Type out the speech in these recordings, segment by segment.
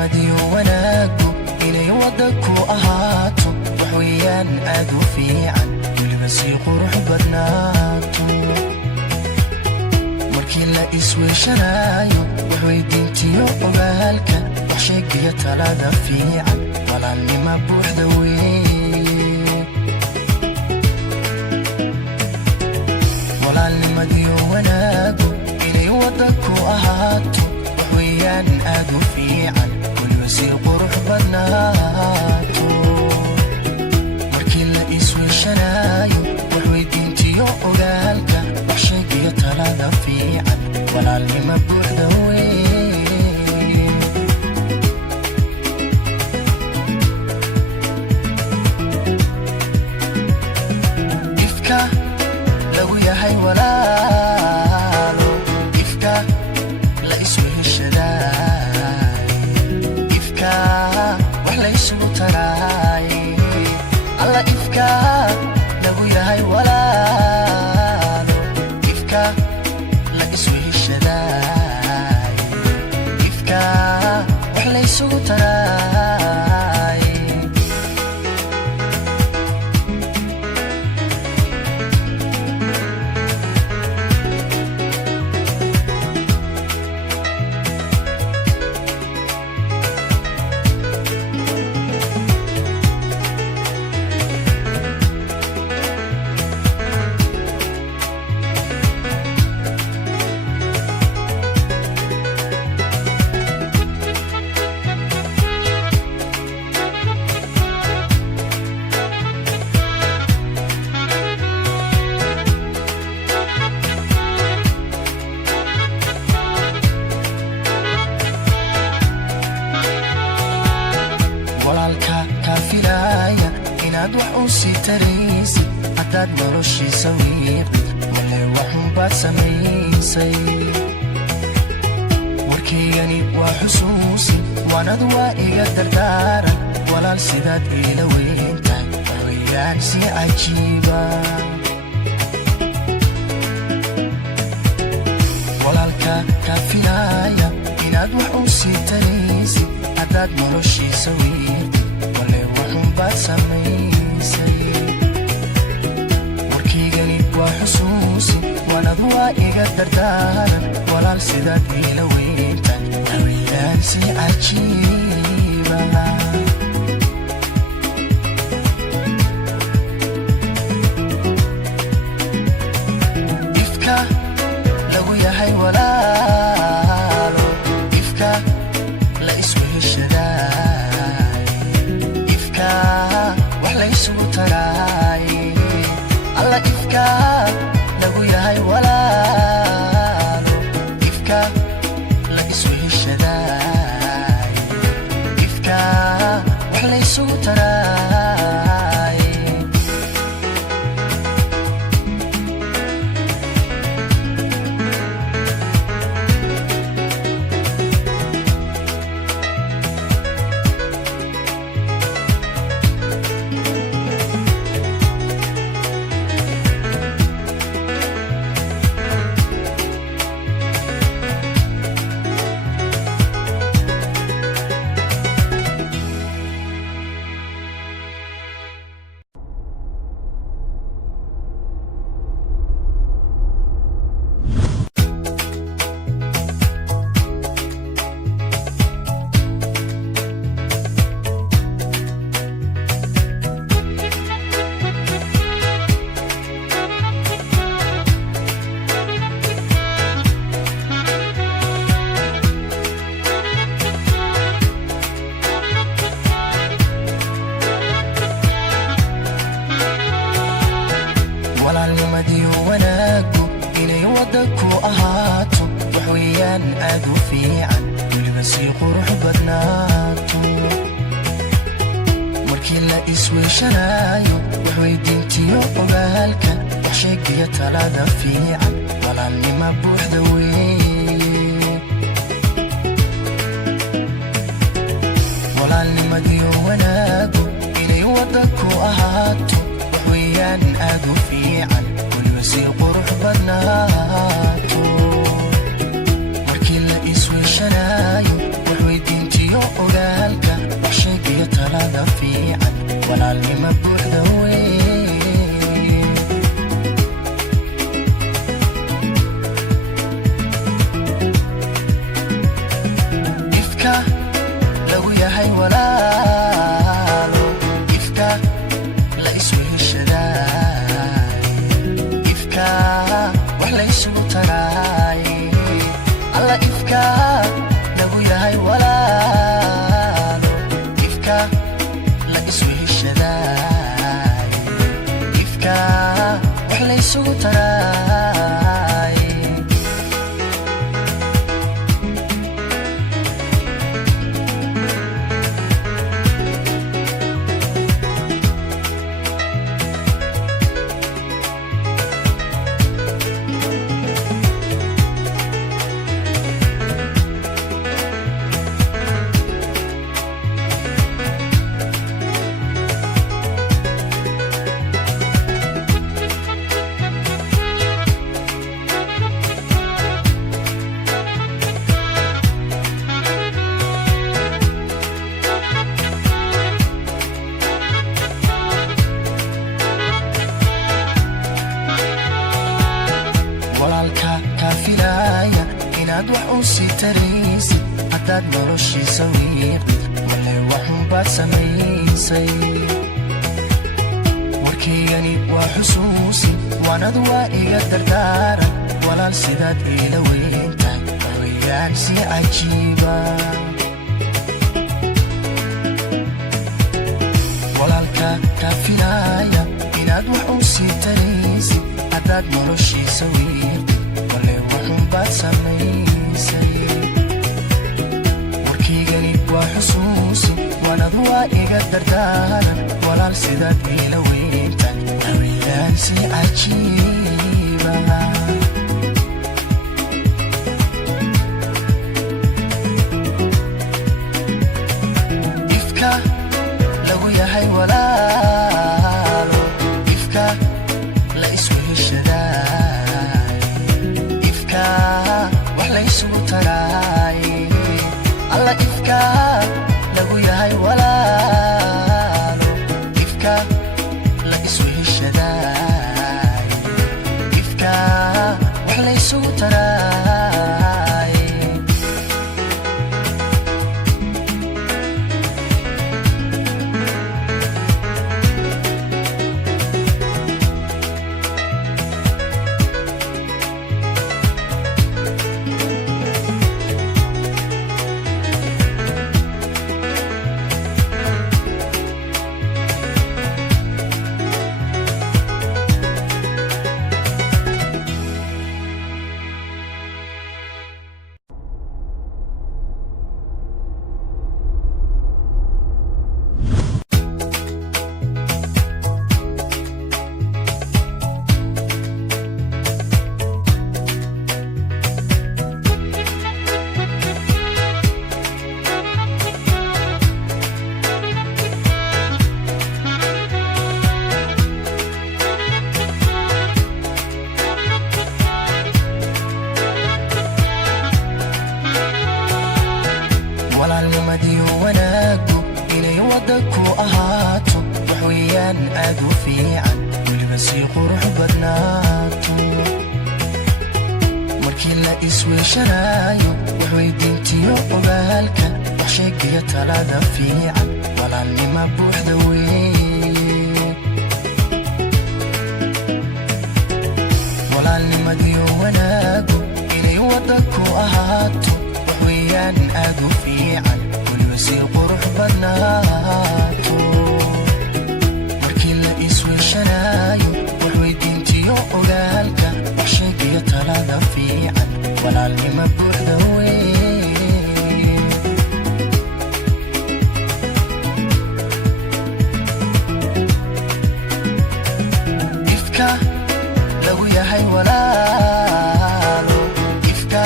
walaalnimadiyo wanaagu inay wada ku ahaato wax weeyaan aad u fiican weliba sii qurux badnaato markii la isweeshanayo wax weydiintiyo ogaalka wax sheegiyo talada fiican walaalnima buuxda weeye walaalnimadiyo wanaagu inay wada ku ahaato wax weeyaan aad u fiican weliba sii qurux badnaato markii la isweeshanayo wax weydiintiyo ogaalka wax sheegiyo talada fiican walaalnima buuxda weeye ifka lagu yahay walaalo ifka la isweheshadaay ifka wax la isugu taraay alla ifka lagu yahay walaalo ifka la isweheshadaay ifka wax la isugu taraay walaalka kaafilaya inaad wax u sii taraysid haddaad noloshiisa wiiqid wale waxunbaad samaysay warkaygani waa xusuusi waanad waa iga dardaaran walaal sidaad iila weyntahay waxweeyaan si cajiiba walaalka kaafilaya inaad wax u sii taraysid haddaad noloshiisa wiiqid wale waxunbaad samaysay warkaygani waa xusuusi waanad waa iga dardaaran walaal sidaad iila weyntahay waxweeyaan si cajiiba ifka lagu yahay walaalo ifka la isweheshadaay ifka wax la isugu taraay alla ifka lagu yahay walaalo ifka la isweheshadaay ifka wax la isugu taraay walaalnimadiyo wanaagu inay wada ku ahaato wax weeyaan aad u fiican weliba sii qurux badnaato markii la isweeshanayo wax weydiintiyo ogaalka wax sheegiyo talada fiican walaalnima buuxda weeye walaalnimadiyo wanaagu inay wada ku ahaato wax weeyaan aad u fiican weliba sii qurux badnaato markii la isweeshanayo wax weydiintiyo ogaalka taraysid haddaad noloshiisa wiiqdid wale waxunbaad samaysay warkaygani waa xusuusin waanadu waa iga dardaaran walaal sidaad iila weyntahay waxweyaan si cajiiba walaalka kaa filaaya inaad wax u sii taraysid haddaad noloshiisa wiiqdid wale waxunbaad samaysay warkaygani waa xusuusin waanadu waa iga dardaaran walaal sidaad iila weyntahay waxweyaan si cajiiba ifka lagu yahay walaalo ifka la isweheshadaay ifka wax la isugu taraay alla ifka lagu yahay walaalo ifka la isweheshadaay ifka wax la isugu taraay walaalnimadiyo wanaagu inay wadda ku ahaato waxweyaan aad u fiican weliba sii qurux badnaato markii la isweeshanaayo waxweydiintiyo ogaalka wax sheegiyo talada fiican walaalnima buuxda weeye walaalnimadiyo wanaagu inay wadda ku ahaato waxweyaan aad u fiican weliba sii qurux badnaato markii la isweeshanaayo waxweydiintiyo ogaalka wax sheegiyo talada fiican walaalnima buuxda weeye ifka lagu yahay walaalo ifka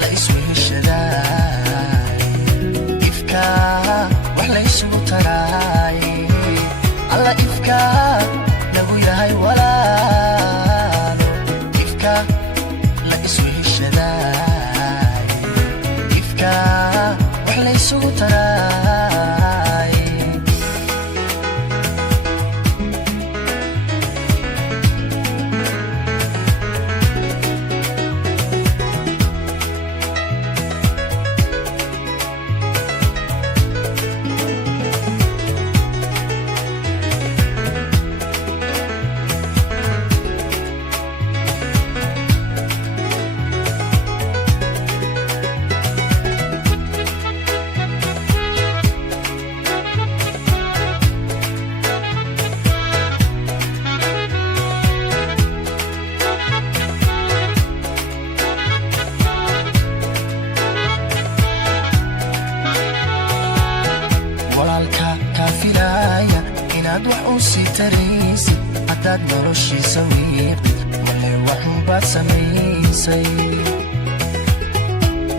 la isweheshadaay ifka wax la isugu taraay alla ifka lagu yahay walaalo ifka la isweheshadaay ifka wax la isugu taraay walaalka kaa filaaya inaad wax u sii taraysid haddaad noloshiisa wiiqdid wale waxunbaad samaysay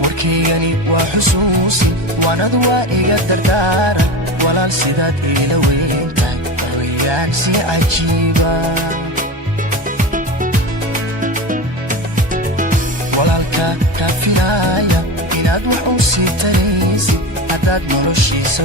warkaygani waa xusuusin waanadu waa iga dardaaran walaal sidaad iila weyntahay waxweyaan si cajiiba walaalka kaa filaaya inaad wax u sii taraysid haddaad noloshiisa